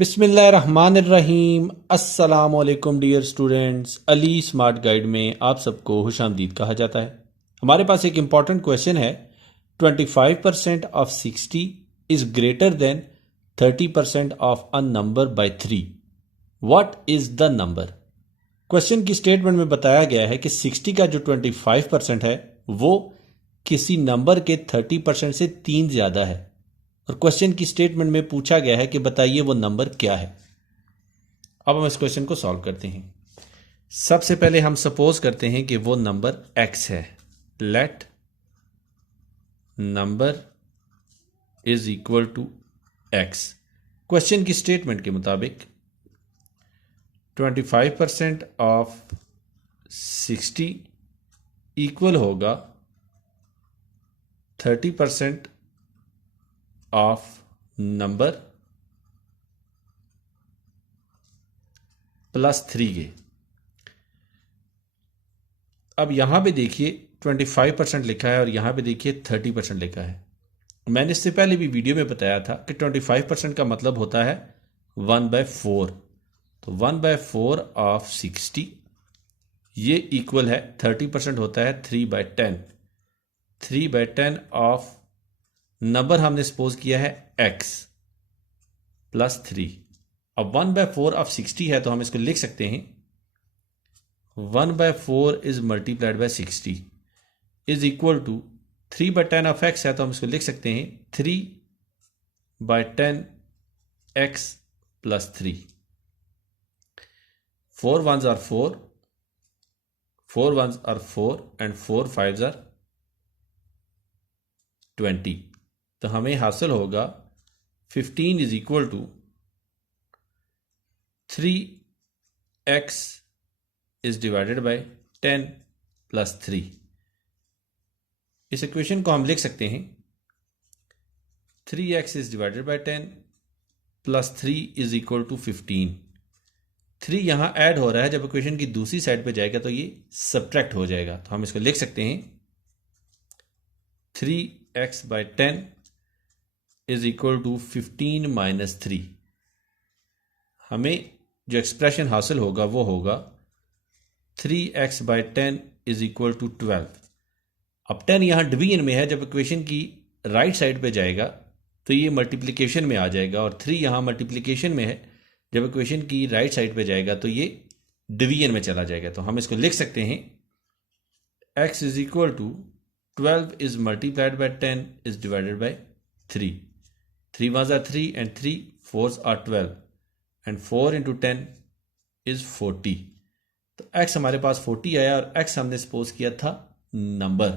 बिस्मिल्लाहिर्रहमानिर्रहीम। अस्सलाम वालेकुम dear students. Ali smart guide में आप सबको खुशामदीद कहा जाता है। हमारे पास एक इंपॉर्टेंट क्वेश्चन है। 25% of 60 is greater than 30% of a number by 3। What is the number? Question की स्टेटमेंट में बताया गया है कि 60 का जो 25% है वो किसी नंबर के 30% से 3 ज्यादा है, और क्वेश्चन की स्टेटमेंट में पूछा गया है कि बताइए वो नंबर क्या है। अब हम इस क्वेश्चन को सॉल्व करते हैं। सबसे पहले हम सपोज करते हैं कि वो नंबर x है। Let number is equal to x। Question की स्टेटमेंट के मुताबिक 25% ऑफ 60 इक्वल होगा 30% ऑफ नंबर प्लस 3 के। अब यहां पे देखिए 25% लिखा है और यहां पे देखिए 30% लिखा है। मैंने इससे पहले भी वीडियो में बताया था कि 25% का मतलब होता है 1/4। तो 1/4 ऑफ 60 ये इक्वल है 30% होता है 3/10। 3/10 ऑफ नंबर हमने सपोज किया है x प्लस 3। अब 1/4 ऑफ 60 है तो हम इसको लिख सकते हैं 1/4 is multiplied by 60 is equal to 3/10 of x है तो हम इसको लिख सकते हैं 3/10 x plus 3। 4 ones are 4, 4 ones are 4 and 4 5s are 20। तो हमें हासिल होगा 15 is equal to 3x is divided by 10 plus 3। इस इक्वेशन को हम लिख सकते हैं 3x is divided by 10 plus 3 is equal to 15। 3 यहां ऐड हो रहा है, जब इक्वेशन की दूसरी साइड पे जाएगा तो ये सब्ट्रैक्ट हो जाएगा। तो हम इसको लिख सकते हैं 3x by 10 is equal to 15 minus 3। हमें जो एक्सप्रेशन हासिल होगा वो होगा 3x by 10 is equal to 12। अब 10 यहां डिवीजन में है, जब इक्वेशन की राइट साइड पे जाएगा तो ये मल्टीप्लिकेशन में आ जाएगा, और 3 यहां मल्टीप्लिकेशन में है, जब इक्वेशन की राइट साइड पे जाएगा तो ये डिवीजन में चला जाएगा। तो हम इसको लिख सकते हैं x is equal to 12 is multiplied by 10 is divided by 3। 3 ones are 3 and 3 4s are 12 and 4 into 10 is 40। तो x हमारे पास 40 आया और x हमने सपोज किया था नंबर।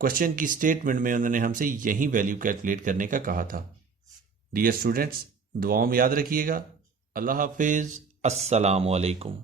क्वेश्चन की स्टेटमेंट में उन्होंने हमसे यही वैल्यू कैलकुलेट करने का कहा था। डियर स्टूडेंट्स, दुआओं में याद रखिएगा। अल्लाह हाफिज। अस्सलाम वालेकुम।